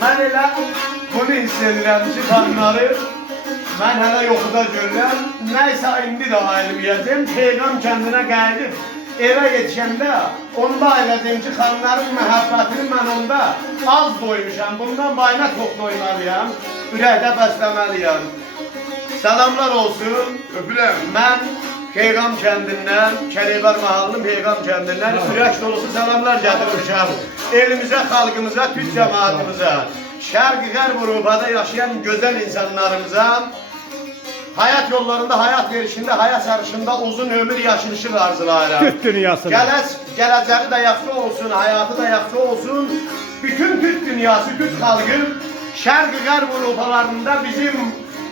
Mən elə bunu hiss edirəm ki, xanımları mən hələ yoxuda görürəm. Nəysə indi də ayrılmayacağım. Peyğam kəndinə gəlib evə yetişəndə onda ayrılacağım ki, xanımların məhəbbətini mən onda az doymuşam. Bundan bayına çox doymalıyam. Ürəkdə bəsləməliyəm. Salamlar olsun. Öpürəm. Mən Peyğam kəndindən, Kəleybar mahallının Peyğam kəndindən ürək dolusu salamlar gətirmişəm. Elimizə, xalqımıza, Türk cəmaatımıza, Şərq-Qərb Avropada yaşayan gözəl insanlarımıza, hayat yollarında, hayat verişində, hayat sarışında uzun ömür yaşayışını arzulayıram. Türk dünyasını. Gələcəyi də yaxşı olsun, hayatı da yaxşı olsun. Bütün Türk dünyası, Türk xalqı Şərq-Qərb Avropalarında bizim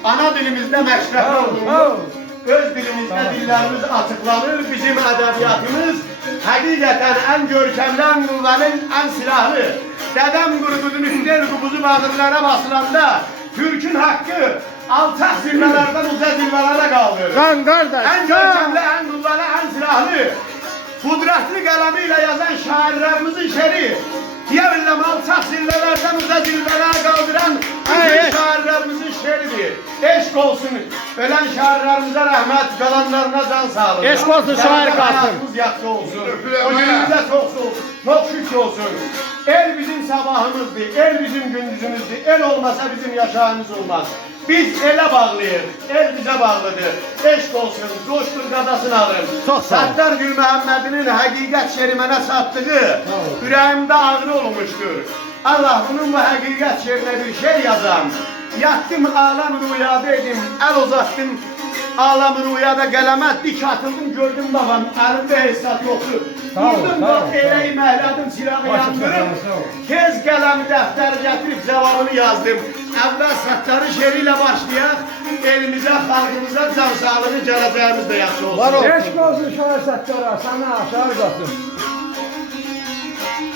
ana dilimizdə məşrəf olduğumuz, öz dilimizdə dillərimiz açıqlanır, bizim ədəbiyyatımız həqiqətən ən görkəmli, ən qüvvəli, ən silahlı. Dədəm qurubuzun üstəl qubuzu bağırlara basılanda Türkün haqqı alçaq zirvələrdən uca zirvələrə qaldır. Qan qardaş, Ən görkəmli, ən qüvvəli, ən silahlı, qudretli qələmi ilə yazan şairlərimizin şeri, deyə biləm, alçaq zirvələrdən uca zirvələrə qaldıran bütün şairlərimizin şeridir. Eşq olsun, ölən şairlərimizə rəhmət, qalanlarına can sağlık. Eşq olsun, şair qalsın. Hayatımız yaxşı olsun, o günümüzə çox şükür olsun. El bizim sabahımızdır, el bizim gündüzümüzdür, el olmasa bizim yaşamımız olmaz. Biz ele bağlıyıq, el bize bağlıdır. Eşq olsun, coştur qadasını alın. Çox sağ ol. Səttar Gül Məhəmmədinin həqiqət şeri mənə satdığı ürəyimdə ağrı olmuşdur. Allah bunun bu həqiqət şerinə bir şey yazam. Yattım alam rüyada edim, el uzattım alam rüyada qələmə dik atıldım, gördüm babam, əlimdə hesab yoxdur. Vurdum da eləyi məhlədim, silahı yandırım. Tez qələmi dəftəri gətirib cavabını yazdım. Əvvəl Səttarın şeri ilə başlayaq, elimizə, xalqımıza can sağlığı, gələcəyimiz də yaxşı olsun. Eşq olsun şair Səttara, sana şair qalsın.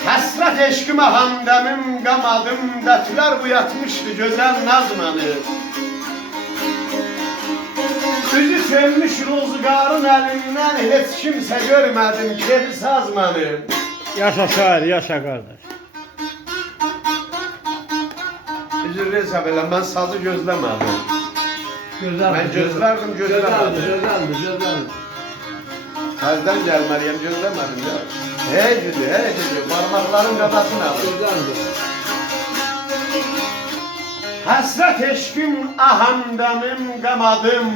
Həsrət eşqimə hamdəmim, qamadım, dətlər bu yatmışdı gözəl nazmanı. Üzü sönmüş rozgarın əlindən heç kimsə görmədim kefi sazmanı. Yaşa şair, yaşa qardaş. Üzür hesab elə, mən sazı gözləmədim. Gözəl. Mən gözlərdim, gözləmədim. Gözəldir. Təzdən gəlməliyəm, gözləmədim ya. Hey güdü, parmaqların qadasını alır. Gözəldir. Həsrət eşqim, ahamdəmim, qamadım,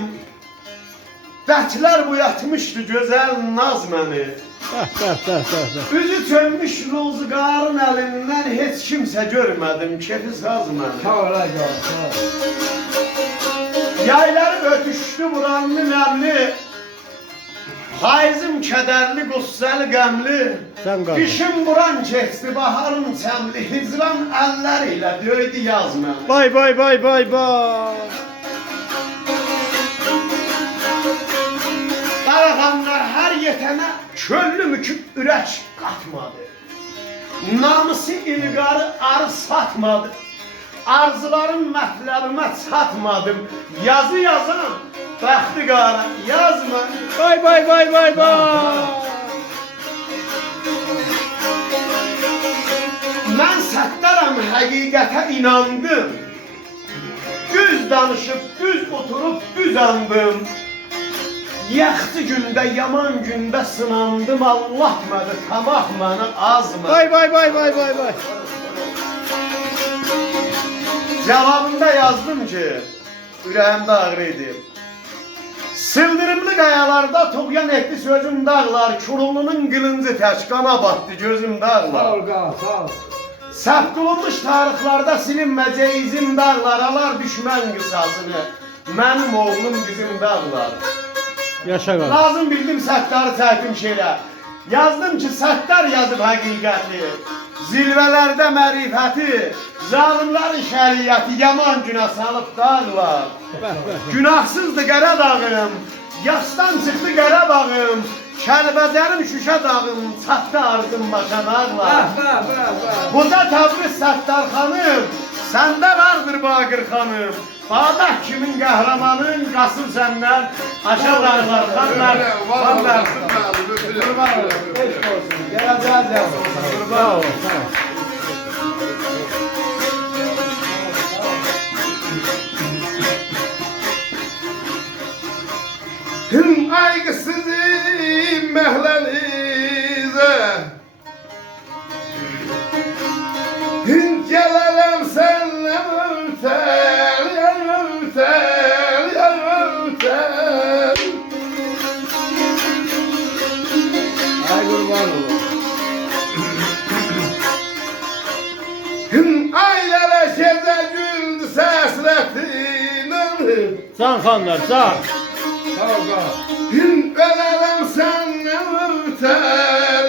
dətlər bu yatmışdı gözəl naz məni. Üzü çönmüş rozgarın əlindən heç kimsə görmədim kefi saz məni. Sağ ol, sağ ol. Yayları ötüşdü buranlı nəmli, hayızım kədərli, qüssəli, qəmli. Sən qardaş. Qışım buran keçdi, baharın çəmli, hicran əllər ilə döydü yaz məni. Bay. Qaraxanlar hər yetənə köllü müküb ürək qatmadı. Namusu ilqarı arı satmadı. Arzularım mətləbimə çatmadım. Yazı yazan bəxti qara yazma. Bay. Mən Səttaram, həqiqətə inandım. Düz danışıb, düz oturub, düz andım. Yaxşı gündə, yaman gündə sınandım. Allah mədə, tamah mənə azma. Bay. Cevabında yazdım ki, ürəyimdə ağrı idi. Sıldırımlı qayalarda toğyan etdi sözüm dağlar, Kurulunun qılıncı təşqana batdı gözüm dağlar. Sağ ol. Səhv qılınmış tarixlarda silinməcə izim dağlar, alar düşmən qısasını, mənim oğlum bizim dağlar. Yaşa qardaş. Lazım bildim Səttarı çəkdim şeylə. Yazdım ki, Səttar yazıb həqiqəti, zilvələrdə mərifəti, zalimlərin şəriyyəti yaman günah salıb dağlar. Günahsızdır Qəradağım, yasdan çıxdı Qarabağım, Kəlbəzərim Şuşa dağım, çatdı arzım başa dağlar. Buda Təbriz Səttar xanım, səndə vardır Baqir xanım. Bağdaq kimin qəhrəmanın, Qasım səndən, aşağı dağlar, xanlar, xanlar. Qurban olsun, eşq olsun, gələcək olsun, qurban olsun. Hım aygısızım mehlenize Hım gelelim senle öter öter öter Ay kurban olun. Hım aylara şeze güldü sesletinin Can xanlar, can. Sağ ol, sağ ol. Hım ölelim senle öter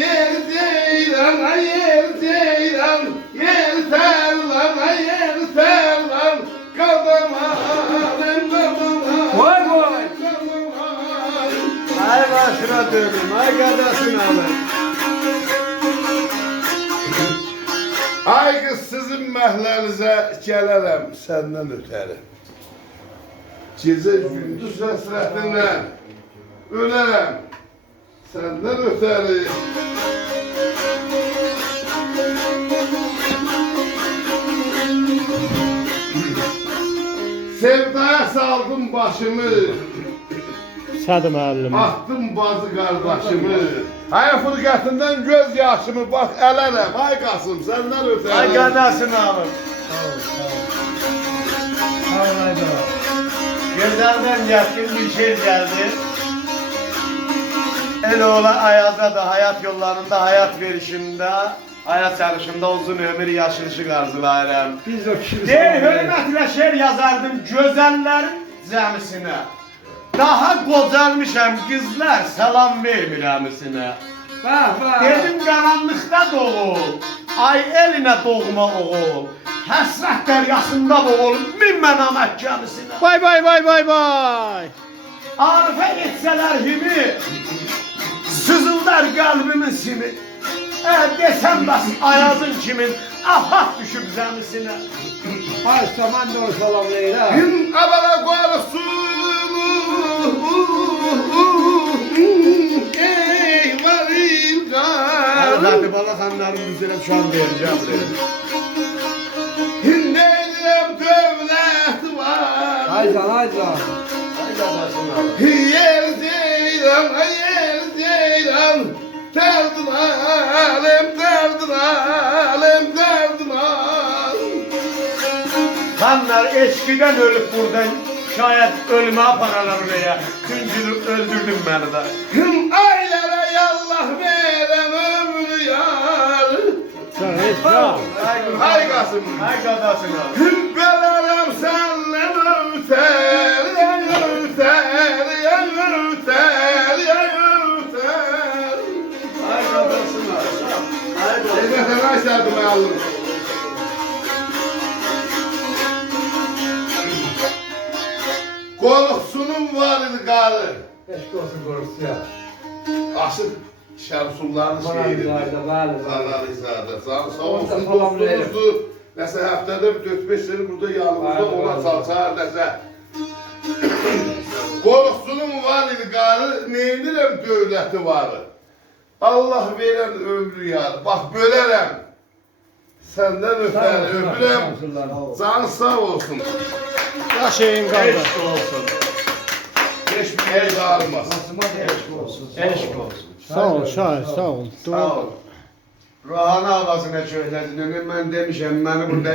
Yer ceylan, yer ceylan, yer terlan, yer terlan, kadamalım, kadamalım, Vay vay. kadamalım. Ay başına dönüm, ay gadasın alın. Ay kız sizin məhləlinizə gələrəm səndən ötəri. Gecə gündüz həsrətindən ölərəm səndən ötəri. Sevdaya saldım başımı, Sadı müəllim. attım bazı qardaşımı. Ay fırqatından göz yaşımı bax ələrəm, ay Qasım səndən ötəri. Ay gadasın alın. Sağ ol, ay baba. Gözlerden yatkın bir şey geldi. Eloğlu Ayaz'a da hayat yollarında, hayat verişinde, hayat çalışında uzun ömür yaşayışı arzularım. Biz o kişi Değil, hürmetle şer yazardım gözellerin cəmisinə. Daha qocalmışam kızlar, salam vermirəm isinə. Bak, bak. Dedim qaranlıqda doğul, ay elinə doğma oğul. Həsrət dəryasında boğul, minmə namət gəmisinə. Bay bay bay bay bay. Arifə etsələr himi, sızıldar qəlbimin simi. Desəm bəs Ayazın kimin, afat düşüb zəmisinə. Ay saman da o salam Leyla. Gün abala qorusun. Ey varilgan. Zaten balakanların üzerine şu an vereceğim buraya. Neylem dövlet var. Ay can, ay can. Yer ceylan, yer ceylan. Derdin alem, derdin alem, derdin alem. Kanlar eskiden ölüp buradan şayet ölüme apararlar oraya. Kıncını öldürdün beni de. Hım ailere yallah verem ömrü yar. Can, hiç can. Ay Kasım. Ay gadasın abi. Hım belalem senle öter, öter, öter, öter. Ay gadasın abi. Ay gadasın. Evde fena isterdim ayalım. Korkusunun var idi qarı. Eşk olsun korusu ya. Asıl Şəmsulların Bana şeiridir. rizadə, bəli, bəli. Analizadə. Sağ olsun, Orada falan verir. dostumuzdur. Nəsə həftədə 4-5 sene burada yanımızda Aynen, olan aynen. çalışar nəsə. Qorxsunun var idi qarı, neynirəm dövləti varı. Allah verən ömrü yar, bax bölərəm. Səndən ötər, öpürəm. Canı sağ olsun. Yaşayın qardaş. Eşk olsun. Heç bir yer dağılmaz. Eşk olsun. Eşk olsun. Sağ ol Şahir, sağ ol. Sağ ol. Ruhana ağasına söyledin. Ben demişim beni burada